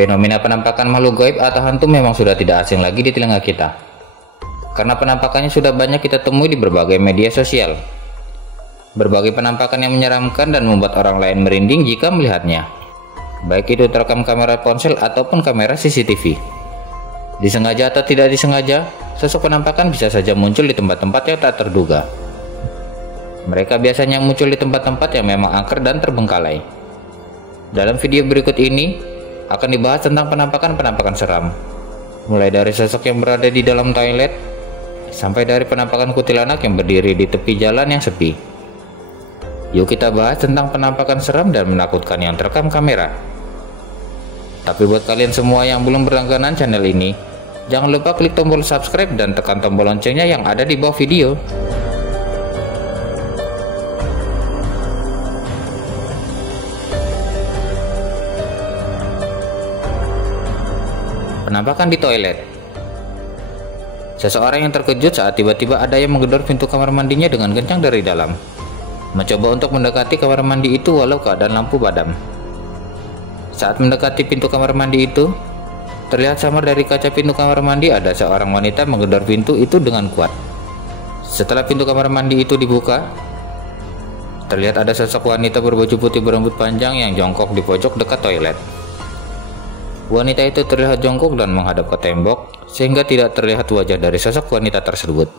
Fenomena penampakan makhluk gaib atau hantu memang sudah tidak asing lagi di telinga kita. Karena penampakannya sudah banyak kita temui di berbagai media sosial. Berbagai penampakan yang menyeramkan dan membuat orang lain merinding jika melihatnya. Baik itu terekam kamera ponsel ataupun kamera CCTV. Disengaja atau tidak disengaja, sosok penampakan bisa saja muncul di tempat-tempat yang tak terduga. Mereka biasanya muncul di tempat-tempat yang memang angker dan terbengkalai. Dalam video berikut ini, akan dibahas tentang penampakan-penampakan seram. Mulai dari sosok yang berada di dalam toilet, sampai dari penampakan kuntilanak yang berdiri di tepi jalan yang sepi. Yuk kita bahas tentang penampakan seram dan menakutkan yang terekam kamera. Tapi buat kalian semua yang belum berlangganan channel ini, jangan lupa klik tombol subscribe dan tekan tombol loncengnya yang ada di bawah video. Penampakan di toilet. Seseorang yang terkejut saat tiba-tiba ada yang menggedor pintu kamar mandinya dengan kencang dari dalam. Mencoba untuk mendekati kamar mandi itu walau keadaan lampu padam. Saat mendekati pintu kamar mandi itu, terlihat samar dari kaca pintu kamar mandi ada seorang wanita menggedor pintu itu dengan kuat. Setelah pintu kamar mandi itu dibuka, terlihat ada sosok wanita berbaju putih berambut panjang yang jongkok di pojok dekat toilet. Wanita itu terlihat jongkok dan menghadap ke tembok, sehingga tidak terlihat wajah dari sosok wanita tersebut.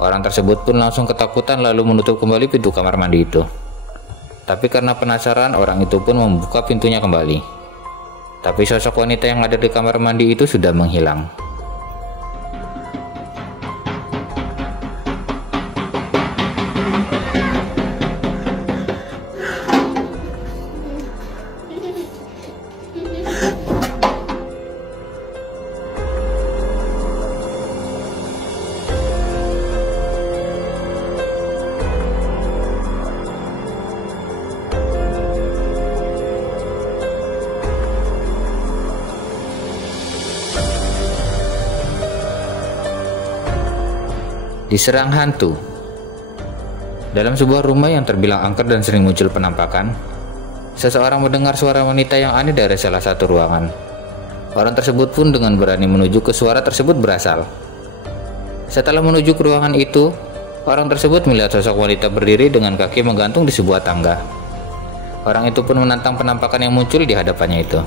Orang tersebut pun langsung ketakutan lalu menutup kembali pintu kamar mandi itu. Tapi karena penasaran, orang itu pun membuka pintunya kembali. Tapi sosok wanita yang ada di kamar mandi itu sudah menghilang. Diserang hantu. Dalam sebuah rumah yang terbilang angker dan sering muncul penampakan, seseorang mendengar suara wanita yang aneh dari salah satu ruangan. Orang tersebut pun dengan berani menuju ke suara tersebut berasal. Setelah menuju ke ruangan itu, orang tersebut melihat sosok wanita berdiri dengan kaki menggantung di sebuah tangga. Orang itu pun menantang penampakan yang muncul di hadapannya itu.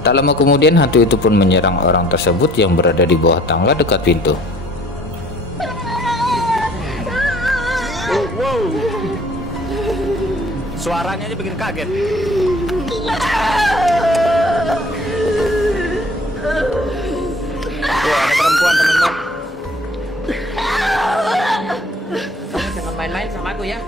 Tak lama kemudian hantu itu pun menyerang orang tersebut yang berada di bawah tangga dekat pintu. Suaranya aja bikin kaget. Wah, ada perempuan teman-teman. Kamu jangan main-main sama aku ya.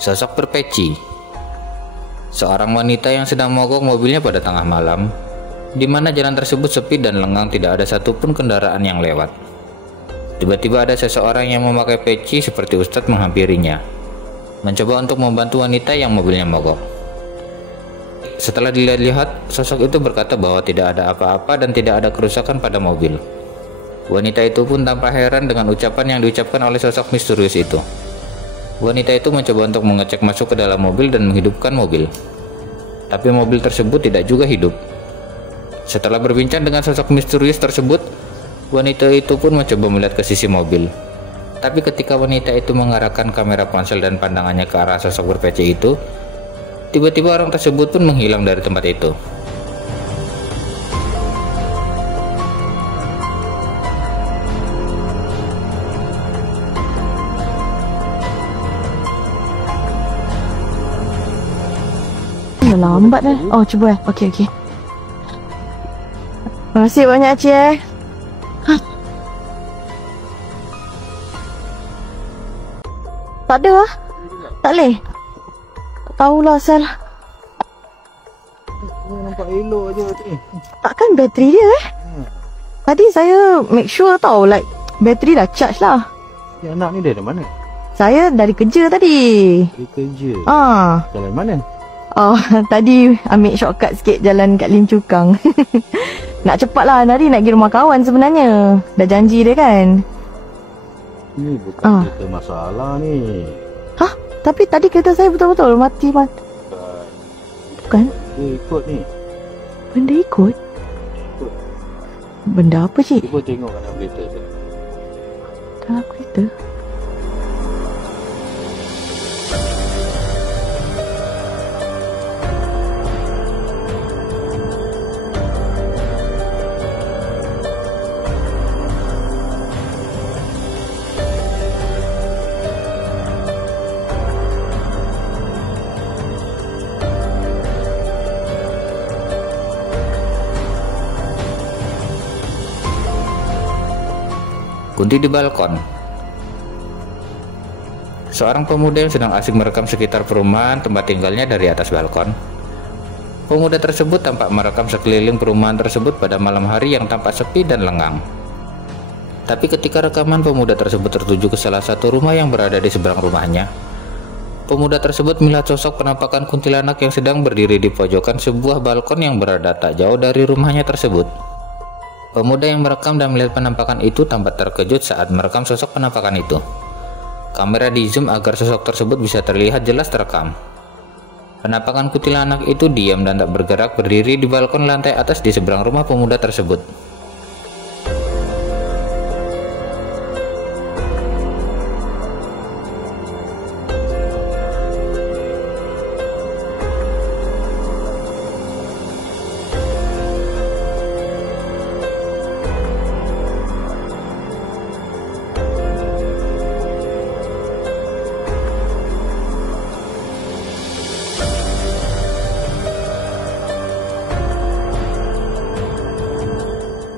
Sosok berpeci. Seorang wanita yang sedang mogok mobilnya pada tengah malam, di mana jalan tersebut sepi dan lengang, tidak ada satupun kendaraan yang lewat. Tiba-tiba ada seseorang yang memakai peci seperti ustadz menghampirinya, mencoba untuk membantu wanita yang mobilnya mogok. Setelah dilihat-lihat, sosok itu berkata bahwa tidak ada apa-apa dan tidak ada kerusakan pada mobil. Wanita itu pun tampak heran dengan ucapan yang diucapkan oleh sosok misterius itu. Wanita itu mencoba untuk mengecek masuk ke dalam mobil dan menghidupkan mobil. Tapi mobil tersebut tidak juga hidup. Setelah berbincang dengan sosok misterius tersebut, wanita itu pun mencoba melihat ke sisi mobil. Tapi ketika wanita itu mengarahkan kamera ponsel dan pandangannya ke arah sosok berpeci itu, tiba-tiba orang tersebut pun menghilang dari tempat itu. Lambat dah. Oh, cuba. Okey. Terima kasih banyak, Cik. Tak ada lah. Tak boleh. Tak tahulah asal. Nampak elok je ni. Takkan bateri dia Tadi saya make sure tau, like bateri dah charge lah. Si anak ni dari mana? Saya dari kerja tadi. Dari kerja. Jalan mana? Oh, tadi ambil shortcut sikit jalan kat Lim Chu Kang. Nak cepat lah, Nari nak pergi rumah kawan sebenarnya. Dah janji dia kan. Ni bukan Ah. kita masalah ni. Hah? Tapi tadi kereta saya betul-betul mati. Bukan? Dia ikut ni. Benda ikut? Benda apa cik? Cuba tengok kat dalam kereta saya. Dalam kereta? Kunti di balkon. Seorang pemuda yang sedang asik merekam sekitar perumahan tempat tinggalnya dari atas balkon. Pemuda tersebut tampak merekam sekeliling perumahan tersebut pada malam hari yang tampak sepi dan lengang. Tapi ketika rekaman pemuda tersebut tertuju ke salah satu rumah yang berada di seberang rumahnya, pemuda tersebut melihat sosok penampakan kuntilanak yang sedang berdiri di pojokan sebuah balkon yang berada tak jauh dari rumahnya tersebut. Pemuda yang merekam dan melihat penampakan itu tampak terkejut saat merekam sosok penampakan itu. Kamera di zoom agar sosok tersebut bisa terlihat jelas terekam. Penampakan kuntilanak itu diam dan tak bergerak berdiri di balkon lantai atas di seberang rumah pemuda tersebut.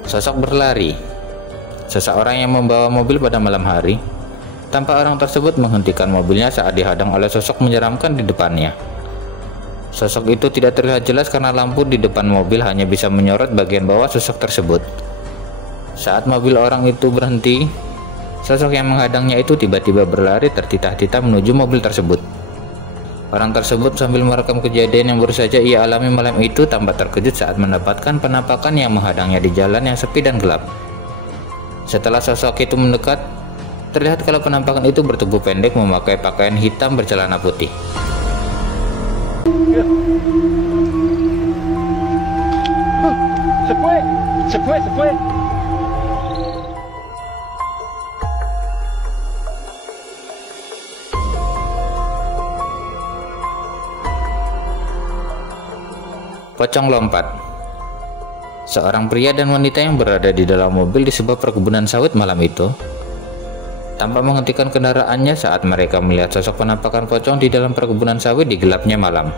Sosok berlari. Seseorang yang membawa mobil pada malam hari. Tampak orang tersebut menghentikan mobilnya saat dihadang oleh sosok menyeramkan di depannya. Sosok itu tidak terlihat jelas karena lampu di depan mobil hanya bisa menyorot bagian bawah sosok tersebut. Saat mobil orang itu berhenti, sosok yang menghadangnya itu tiba-tiba berlari tertitah-titah menuju mobil tersebut. Orang tersebut sambil merekam kejadian yang baru saja ia alami malam itu tampak terkejut saat mendapatkan penampakan yang menghadangnya di jalan yang sepi dan gelap. Setelah sosok itu mendekat, terlihat kalau penampakan itu bertubuh pendek memakai pakaian hitam bercelana putih. Sepoi. Pocong lompat. Seorang pria dan wanita yang berada di dalam mobil di sebuah perkebunan sawit malam itu tampak menghentikan kendaraannya saat mereka melihat sosok penampakan pocong di dalam perkebunan sawit di gelapnya malam.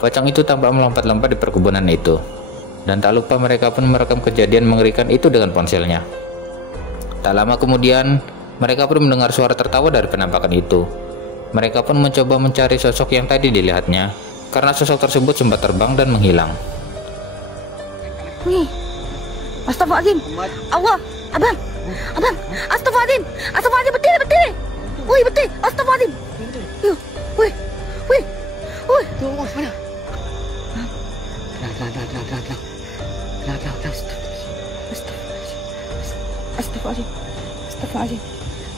Pocong itu tampak melompat-lompat di perkebunan itu, dan tak lupa mereka pun merekam kejadian mengerikan itu dengan ponselnya. Tak lama kemudian, mereka pun mendengar suara tertawa dari penampakan itu. Mereka pun mencoba mencari sosok yang tadi dilihatnya, karena sosok tersebut sempat terbang dan menghilang. Ni. Astaghfirullahaladzim. Allah. Abang. Astaghfirullahaladzim. Astaghfirullahaladzim. Betul. Woi, betul. Astaghfirullahaladzim. Yo. Woi. Tunggu mana?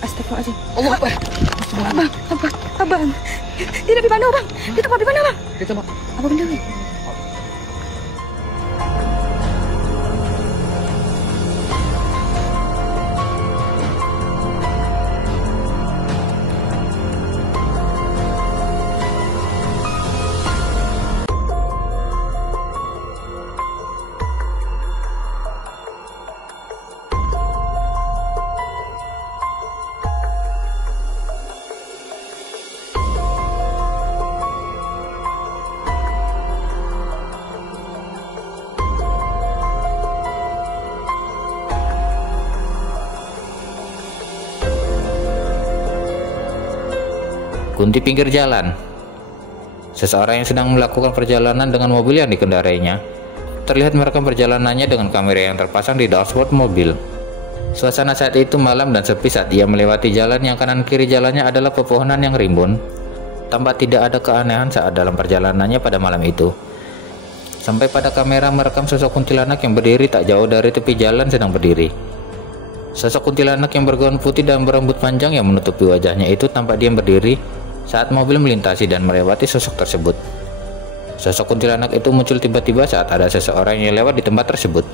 Astaghfirullahaladzim. Allah Akbar. Abang. Dia nak pergi mana, abang? Dia tak pergi mana, abang? Apa benda ni? Kunti pinggir jalan. Seseorang yang sedang melakukan perjalanan dengan mobil yang dikendarainya terlihat merekam perjalanannya dengan kamera yang terpasang di dashboard mobil. Suasana saat itu malam dan sepi saat ia melewati jalan yang kanan kiri jalannya adalah pepohonan yang rimbun. Tampak tidak ada keanehan saat dalam perjalanannya pada malam itu. sampai pada kamera merekam sosok kuntilanak yang berdiri tak jauh dari tepi jalan sedang berdiri. Sosok kuntilanak yang bergaun putih dan berambut panjang yang menutupi wajahnya itu tampak diam berdiri saat mobil melintasi dan melewati sosok tersebut. Sosok kuntilanak itu muncul tiba-tiba saat ada seseorang yang lewat di tempat tersebut.